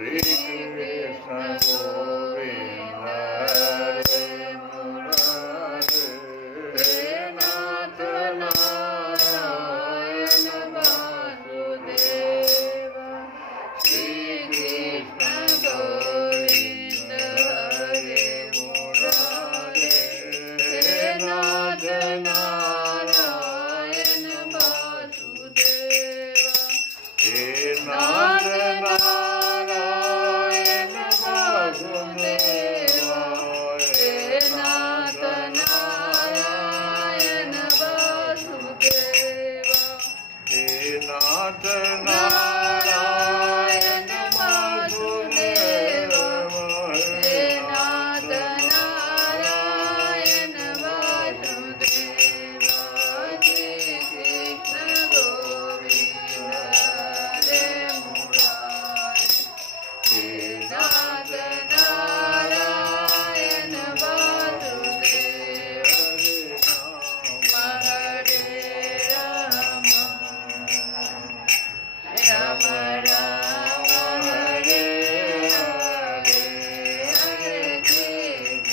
श्री कृष्ण गोविंद हरे मुरारे नाथ नारायण वासुदेव श्री कृष्ण गोविंद हरे मुरारे नाथ नारायण वासुदेव हे नाथ नारायण वासुदेव हे नाथ नारायण वासुदेव हे नाथ नारायण वासुदेव हे नाथ नारायण वासुदेव श्री कृष्ण गोविंद हरे मुरारे हे नाथ नारायण वासुदेव हरे राम राम राम हरे हरे हरे कृष्ण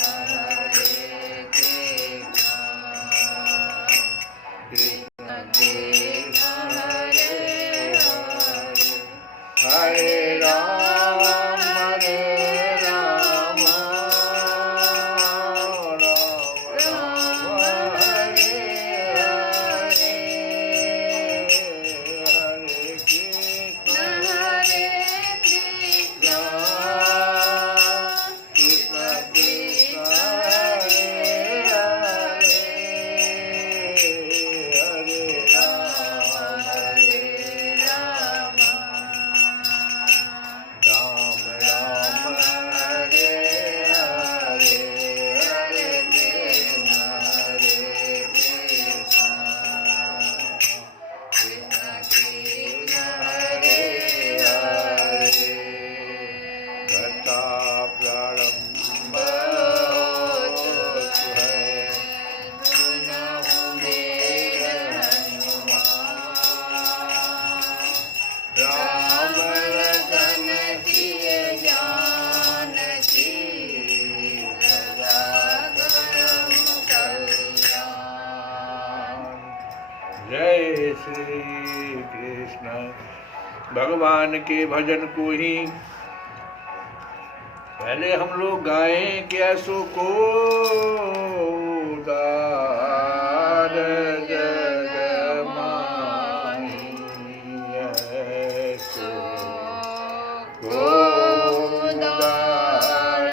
कृष्ण कृष्ण हरे हरे राम हरे राम राम राम हरे हरे हरे कृष्ण हरे कृष्ण कृष्ण कृष्ण हरे हरे हरे राम राम राम हरे हरे हरे कृष्ण कृष्ण कृष्ण हरे हरे कथा प्रारंभ होतु है सुनहु मेर हनुमान राम लखन सिय जानकी सदा करहु कल्याण। जय श्री कृष्ण। भगवान के भजन को ही पहले हम लोग गाएं कि ऐसो को उदार जग माही ऐसो को उदार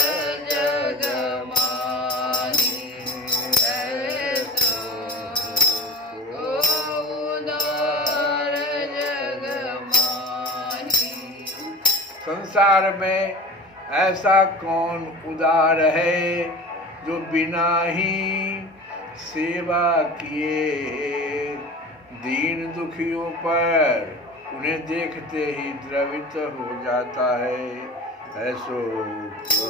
जग माही ऐसो को उदार जग माही। संसार में ऐसा कौन उदार है जो बिना ही सेवा किए दीन दुखियों पर उन्हें देखते ही द्रवित हो जाता है। ऐसो को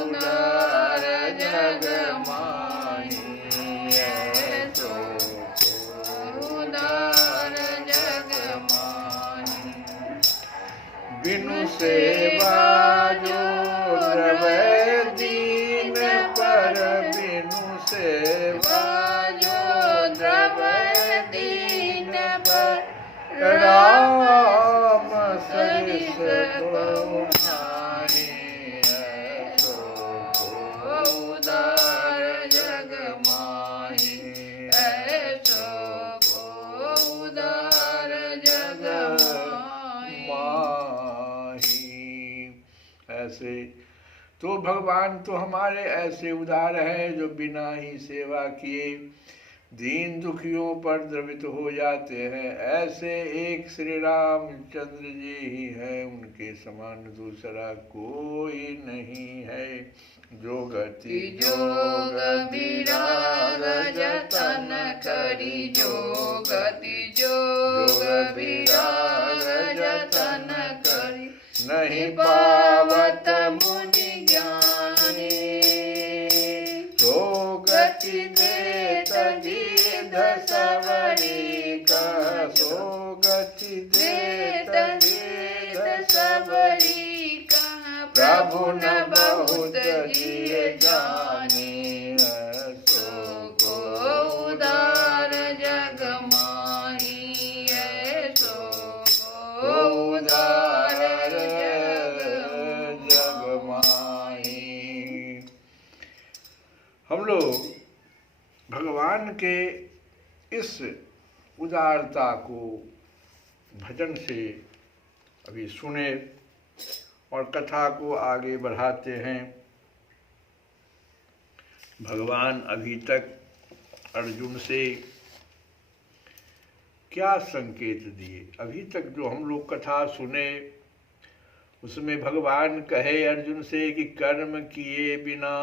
उदार जग माही ऐसो को उदार जग माही। बिनु सेवा जो द्रवै दीन पर बिनु सेवा जो द्रवै दीन पर राम सरिस बहु नाहि ऐसो को उदार जग माही ऐसो को उदार जग माही। ऐसे तो भगवान तो हमारे ऐसे उदार है जो बिना ही सेवा किए दीन दुखियों पर द्रवित हो जाते हैं। ऐसे एक श्री रामचंद्र जी ही है, उनके समान दूसरा कोई नहीं है। जो गति जोग विराग जतन करी जो गति जोग विराग जतन करी नहीं पावत मुनि ज्ञानी। तो गति देत गिध सवरी का सो गति देत गिध सवरी प्रभु न बहुत जिय जाने, सो को उदार जग माही, सो को उदार जग माही। हम लोग भगवान के इस उदारता को भजन से अभी सुने और कथा को आगे बढ़ाते हैं। भगवान अभी तक अर्जुन से क्या संकेत दिए? अभी तक जो हम लोग कथा सुने उसमें भगवान कहे अर्जुन से कि कर्म किए बिना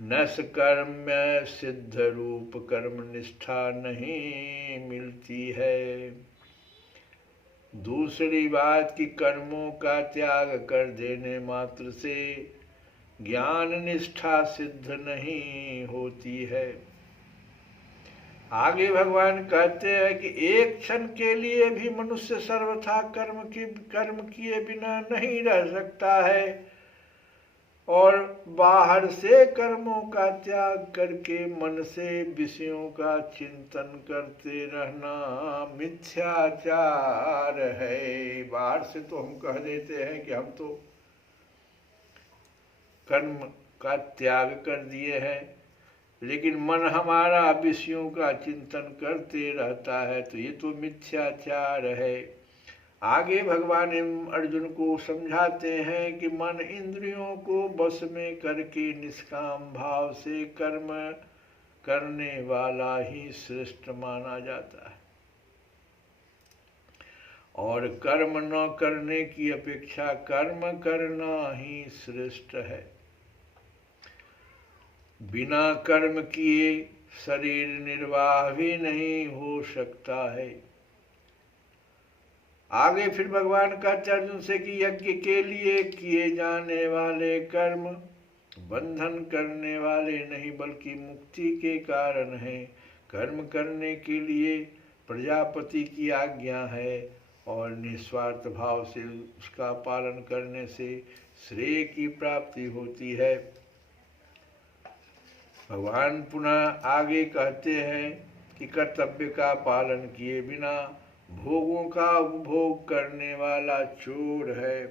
न कर्म सिद्ध रूप कर्म निष्ठा नहीं मिलती है। दूसरी बात कि कर्मों का त्याग कर देने मात्र से ज्ञान निष्ठा सिद्ध नहीं होती है। आगे भगवान कहते हैं कि एक क्षण के लिए भी मनुष्य सर्वथा कर्म किए बिना नहीं रह सकता है, और बाहर से कर्मों का त्याग करके मन से विषयों का चिंतन करते रहना मिथ्याचार है। बाहर से तो हम कह देते हैं कि हम तो कर्म का त्याग कर दिए हैं, लेकिन मन हमारा विषयों का चिंतन करते रहता है, तो ये तो मिथ्याचार है। आगे भगवान अर्जुन को समझाते हैं कि मन इंद्रियों को वश में करके निष्काम भाव से कर्म करने वाला ही श्रेष्ठ माना जाता है, और कर्म न करने की अपेक्षा कर्म करना ही श्रेष्ठ है। बिना कर्म किए शरीर निर्वाह भी नहीं हो सकता है। आगे फिर भगवान कहते अर्जुन से कि यज्ञ के लिए किए जाने वाले कर्म बंधन करने वाले नहीं बल्कि मुक्ति के कारण है। कर्म करने के लिए प्रजापति की आज्ञा है, और निस्वार्थ भाव से उसका पालन करने से श्रेय की प्राप्ति होती है। भगवान पुनः आगे कहते हैं कि कर्तव्य का पालन किए बिना भोगों का उपभोग करने वाला चोर है।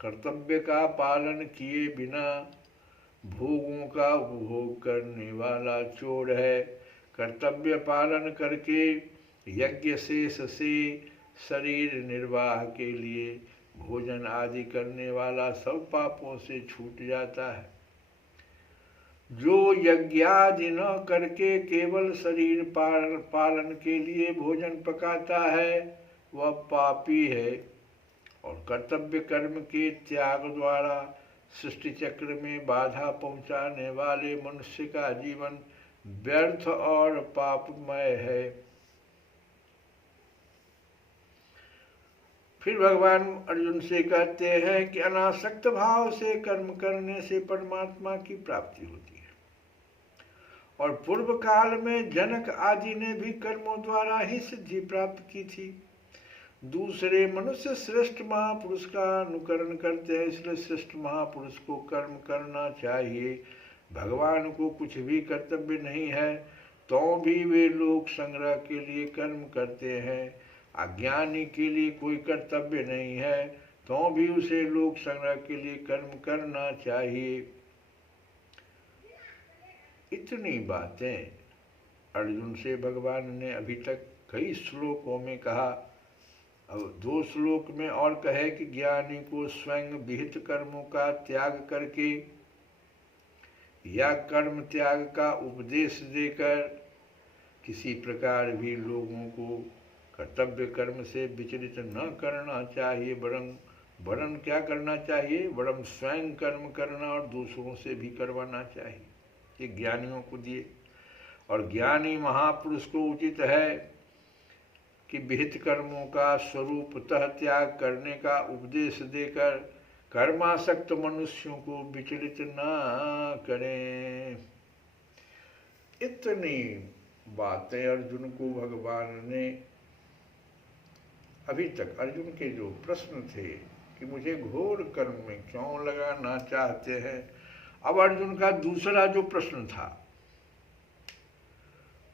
कर्तव्य का पालन किए बिना भोगों का उपभोग करने वाला चोर है। कर्तव्य पालन करके यज्ञ शेष से शरीर निर्वाह के लिए भोजन आदि करने वाला सब पापों से छूट जाता है। जो यज्ञादि न करके केवल शरीर पालन के लिए भोजन पकाता है वह पापी है, और कर्तव्य कर्म के त्याग द्वारा सृष्टि चक्र में बाधा पहुंचाने वाले मनुष्य का जीवन व्यर्थ और पापमय है। फिर भगवान अर्जुन से कहते हैं कि अनासक्त भाव से कर्म करने से परमात्मा की प्राप्ति होती है, और पूर्व काल में जनक आदि ने भी कर्मों द्वारा ही सिद्धि प्राप्त की थी। दूसरे मनुष्य श्रेष्ठ महापुरुष का अनुकरण करते हैं, इसलिए श्रेष्ठ महापुरुष को कर्म करना चाहिए। भगवान को कुछ भी कर्तव्य नहीं है, तो भी वे लोक संग्रह के लिए कर्म करते हैं। अज्ञानी के लिए कोई कर्तव्य नहीं है, तो भी उसे लोक संग्रह के लिए कर्म करना चाहिए। इतनी बातें अर्जुन से भगवान ने अभी तक कई श्लोकों में कहा। अब 2 श्लोक में और कहे कि ज्ञानी को स्वयं विहित कर्मों का त्याग करके या कर्म त्याग का उपदेश देकर किसी प्रकार भी लोगों को कर्तव्य कर्म से विचलित न करना चाहिए, वरन क्या करना चाहिए, वरन स्वयं कर्म करना और दूसरों से भी करवाना चाहिए। ये ज्ञानियों को दिए, और ज्ञानी महापुरुष को उचित है कि विहित कर्मों का स्वरूपतः त्याग करने का उपदेश देकर कर्मासक्त मनुष्यों को विचलित न करें। इतनी बातें अर्जुन को भगवान ने अभी तक अर्जुन के जो प्रश्न थे कि मुझे घोर कर्म में क्यों लगाना चाहते हैं, अब अर्जुन का दूसरा जो प्रश्न था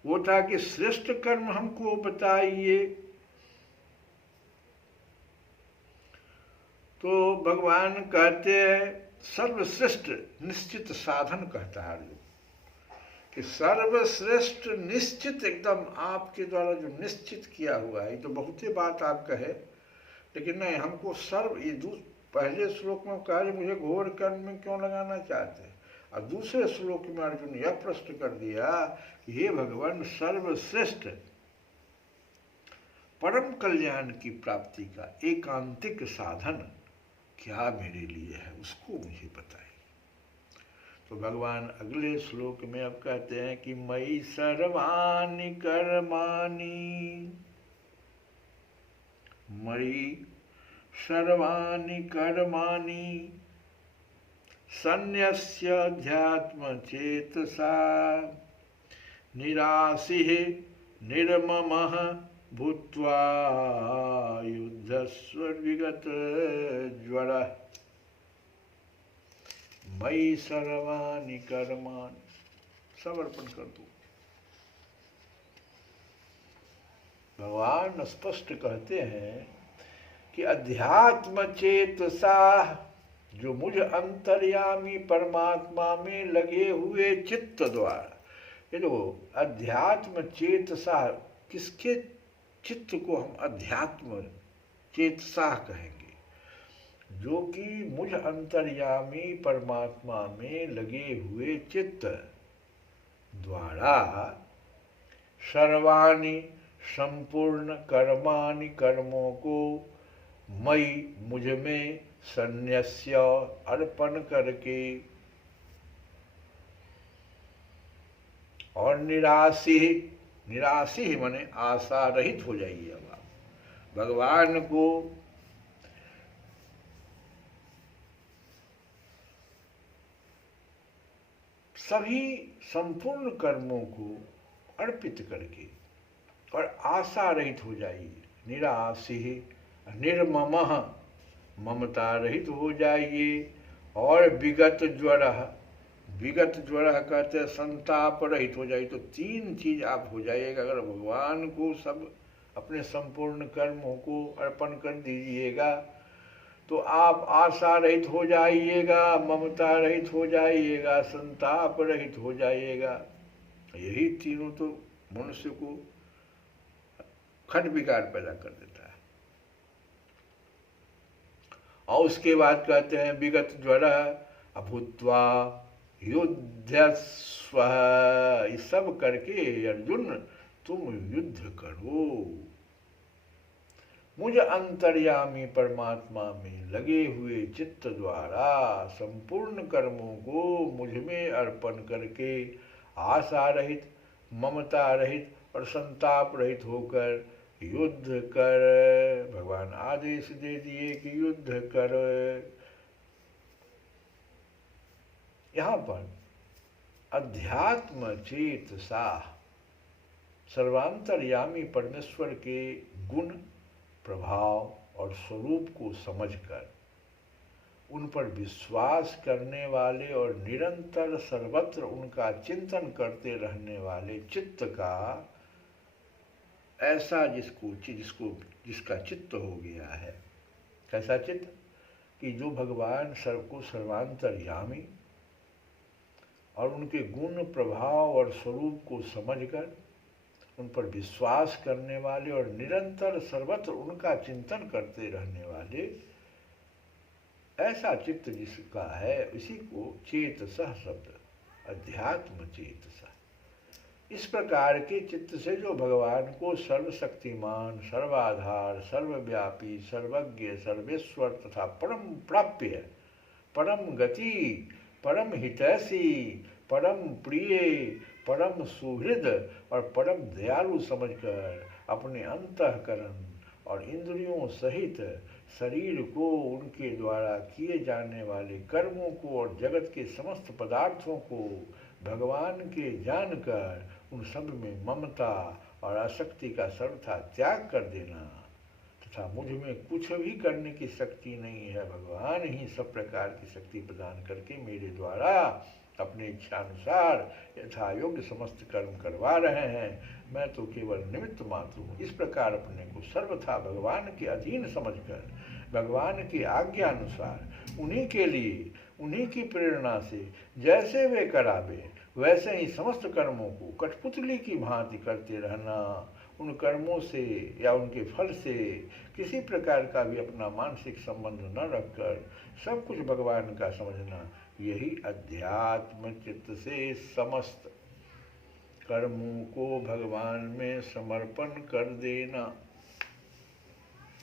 वो था कि श्रेष्ठ कर्म हमको बताइए। तो भगवान कहते हैं सर्वश्रेष्ठ निश्चित साधन, कहता है अर्जुन कि सर्वश्रेष्ठ निश्चित, एकदम आपके द्वारा जो निश्चित किया हुआ है। ये तो बहुत ही बात आप कहे, लेकिन नहीं, हमको सर्व, ये पहले श्लोक में कहा मुझे घोर कर्म में क्यों लगाना चाहते हैं, और दूसरे श्लोक में अर्जुन यह प्रश्न कर दिया कि हे भगवान, सर्वश्रेष्ठ परम कल्याण की प्राप्ति का एकांतिक साधन क्या मेरे लिए है, उसको मुझे बताइए। तो भगवान अगले श्लोक में अब कहते हैं कि मयि सर्वाणि कर्माणि, मयि सर्वाणि कर्माणि सन्न्यस्य अध्यात्म चेतसा निराशीः निर्ममः भूत्वा युद्धस्व विगत ज्वरः। मयि सर्वाणि कर्माणि, समर्पण कर दो। भगवान स्पष्ट कहते हैं कि अध्यात्म चेतसा, जो मुझ अंतर्यामी परमात्मा में लगे हुए चित्त द्वारा, ये देखो अध्यात्म चेतसा, किसके चित्त को हम अध्यात्म चेतसा कहेंगे? जो कि मुझ अंतर्यामी परमात्मा में लगे हुए चित्त द्वारा सर्वाणि संपूर्ण कर्माणि कर्मों को मई मुझ में सन्न्यस्य अर्पण करके और निराशी, निराशी माने आशा रहित हो जाइए। अब आप भगवान को सभी संपूर्ण कर्मों को अर्पित करके और आशा रहित हो जाइए। निराशी निर्ममः, ममता रहित हो जाइए। और विगत ज्वर, विगत ज्वर कहते संताप रहित हो जाइए। तो तीन चीज आप हो जाइएगा। अगर भगवान को सब अपने संपूर्ण कर्मों को अर्पण कर दीजिएगा तो आप आशा रहित हो जाइएगा, ममता रहित हो जाइएगा, संताप रहित हो जाइएगा। यही तीनों तो मनुष्य को खट विकार पैदा कर देता है। और उसके बाद कहते हैं विगत ज्वर अभूत्वा युद्धस्व, ये सब करके अर्जुन तुम युद्ध करो। मुझ अंतर्यामी परमात्मा में लगे हुए चित्त द्वारा संपूर्ण कर्मों को मुझ में अर्पण करके आशा रहित, ममता रहित और संताप रहित होकर युद्ध कर। भगवान आदेश दे दिए कि युद्ध कर। यहाँ पर अध्यात्म चेतसा, सर्वांतर्यामी परमेश्वर के गुण, प्रभाव और स्वरूप को समझकर उन पर विश्वास करने वाले और निरंतर सर्वत्र उनका चिंतन करते रहने वाले चित्त का, ऐसा जिसका चित्त हो गया है। कैसा चित्त? कि जो भगवान को सर्वांतर्यामी और उनके गुण, प्रभाव और स्वरूप को समझकर उन पर विश्वास करने वाले और निरंतर सर्वत्र उनका चिंतन करते रहने वाले, ऐसा चित्त जिसका है, इसी को चेतसः शब्द, अध्यात्म चेतसः। इस प्रकार के चित्त से जो भगवान को सर्वशक्तिमान, सर्वाधार, सर्वव्यापी, सर्वज्ञ, सर्वेश्वर तथा परम प्राप्य, परम गति, परम हितैषी, परम प्रिय, परम सुहृद और परम दयालु समझकर अपने अंतःकरण और इंद्रियों सहित शरीर को, उनके द्वारा किए जाने वाले कर्मों को और जगत के समस्त पदार्थों को भगवान के जानकर उन सब में ममता और आसक्ति का सर्वथा त्याग कर देना तथा मुझ में कुछ भी करने की शक्ति नहीं है। भगवान ही सब प्रकार की शक्ति प्रदान करके मेरे द्वारा अपने इच्छानुसार यथा योग्य समस्त कर्म करवा रहे हैं। मैं तो केवल निमित्त मात्र हूँ। इस प्रकार अपने को सर्वथा भगवान के अधीन समझकर भगवान की आज्ञा अनुसार उन्हीं के लिए उन्हीं की प्रेरणा से जैसे वे करावे वैसे ही समस्त कर्मों को कठपुतली की भांति करते रहना। उन कर्मों से या उनके फल से किसी प्रकार का भी अपना मानसिक संबंध न रखकर सब कुछ भगवान का समझना, यही अध्यात्म चित्त से समस्त कर्मों को भगवान में समर्पण कर देना।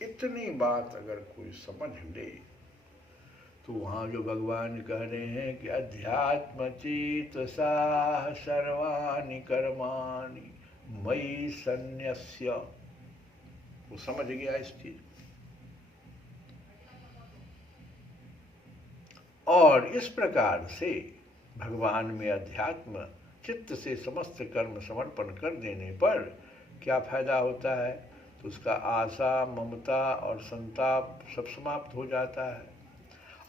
इतनी बात अगर कोई समझ ले तो वहाँ जो भगवान कह रहे हैं कि अध्यात्म चेतसा सर्वाणि कर्माणि मयि सन्न्यस्य, वो समझ गया इस चीज। और इस प्रकार से भगवान में अध्यात्म चित्त से समस्त कर्म समर्पण कर देने पर क्या फायदा होता है? तो उसका आशा, ममता और संताप सब समाप्त हो जाता है।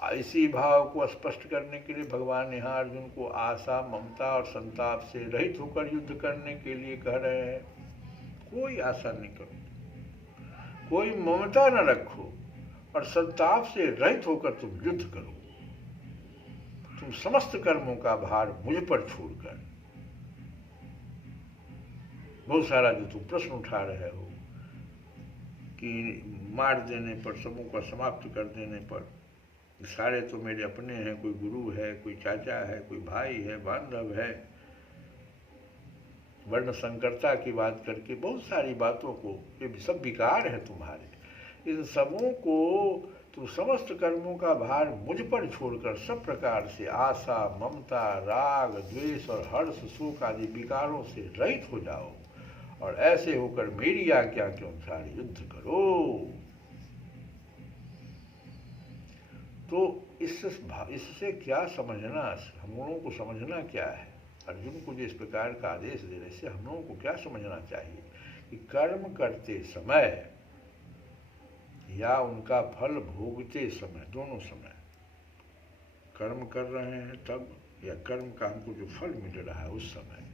इसी भाव को स्पष्ट करने के लिए भगवान यहाँ अर्जुन को आशा, ममता और संताप से रहित होकर युद्ध करने के लिए कह रहे हैं। कोई आशा नहीं करो, कोई ममता न रखो और संताप से रहित होकर तुम युद्ध करो। तुम समस्त कर्मों का भार मुझ पर छोड़कर, बहुत सारा जो तुम प्रश्न उठा रहे हो कि मार देने पर, सबों का समाप्त कर देने पर, सारे तो मेरे अपने हैं, कोई गुरु है, कोई चाचा है, कोई भाई है, बांधव है, वर्ण संकरता की बात करके बहुत सारी बातों को, ये सब विकार है तुम्हारे, इन सबों को तुम समस्त कर्मों का भार मुझ पर छोड़कर सब प्रकार से आशा, ममता, राग, द्वेष और हर्ष, शोक आदि विकारों से रहित हो जाओ और ऐसे होकर मेरी आज्ञा के अनुसार युद्ध करो। तो इससे क्या समझना, हम लोगों को समझना क्या है? अर्जुन को जो इस प्रकार का आदेश दे रहे, इससे हम लोगों को क्या समझना चाहिए कि कर्म करते समय या उनका फल भोगते समय, दोनों समय, कर्म कर रहे हैं तब या कर्म का हमको जो फल मिल रहा है उस समय,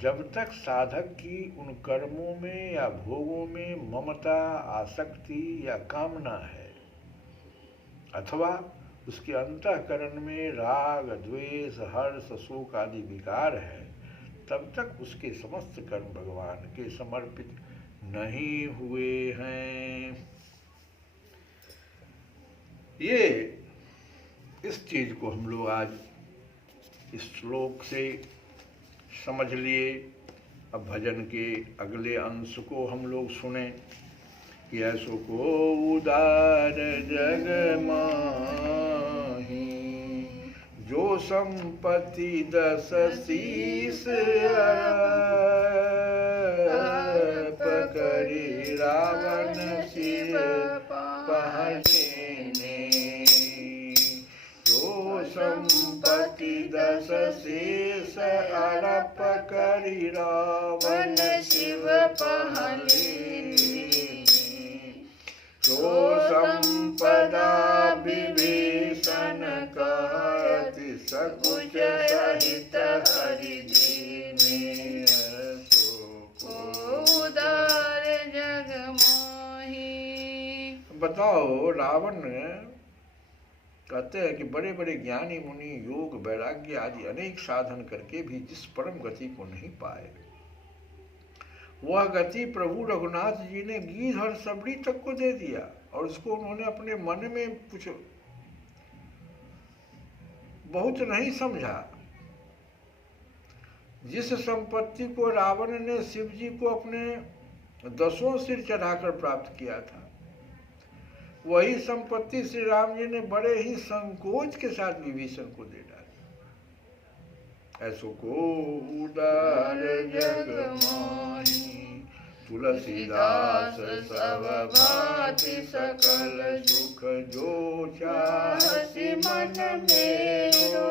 जब तक साधक की उन कर्मों में या भोगों में ममता, आसक्ति या कामना है अथवा उसके अंतःकरण में राग, द्वेष, हर्ष, शोक आदि विकार है, तब तक उसके समस्त कर्म भगवान के समर्पित नहीं हुए हैं। ये इस चीज को हम लोग आज इस श्लोक से समझ लिए। अब भजन के अगले अंश को हम लोग सुने कि ऐसो को उदार जग माही, जो संपत्ति 10 शीस अर्प करी रावण सिर पहने। जो संपत्ति 10 शीस अर्प करी रावण शिव पहने। तो संपदा विभीषण कहति सकुच सहित हरि दीने। सो उदार जग माही। बताओ, रावण कहते हैं कि बड़े बड़े ज्ञानी मुनि योग, वैराग्य आदि अनेक साधन करके भी जिस परम गति को नहीं पाए, वह गति प्रभु रघुनाथ जी ने गिरधर सबरी तक को दे दिया और उसको उन्होंने अपने मन में कुछ बहुत नहीं समझा। जिस संपत्ति को रावण ने शिव जी को अपने 10 सिर चढ़ाकर प्राप्त किया था, वही संपत्ति श्री राम जी ने बड़े ही संकोच के साथ विभीषण को दे डाली। ऐसो को उदार जग माही, तुलसीदास सब भांति सकल सुख जो चाहसी मन मेरो।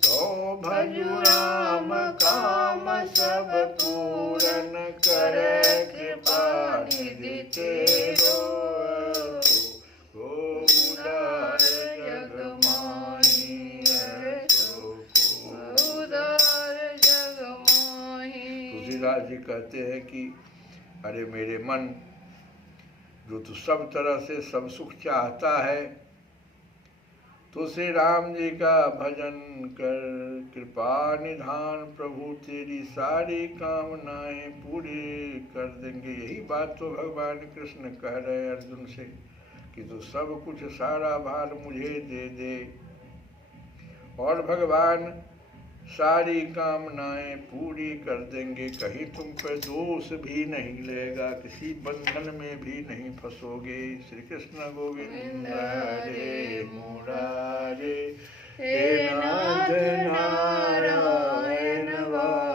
तो भज भजु राम काम सब पूरन करे कृपा निधि तेरो को उदार जग माही उदार जग मोहि। तुलसीदास जी कहते हैं कि अरे मेरे मन, जो तू सब तरह से सब सुख चाहता है, तो श्री राम जी का भजन कर, कृपा निधान प्रभु तेरी सारी कामनाएं पूरी कर देंगे। यही बात तो भगवान कृष्ण कह रहे हैं अर्जुन से कि तू सब कुछ सारा भार मुझे दे दे, और भगवान सारी कामनाएं पूरी कर देंगे। कहीं तुम पे दोष भी नहीं लेगा, किसी बंधन में भी नहीं फंसोगे। श्री कृष्ण गोविंद हरे मुरारे, हे नाथ नारायण वासुदेव।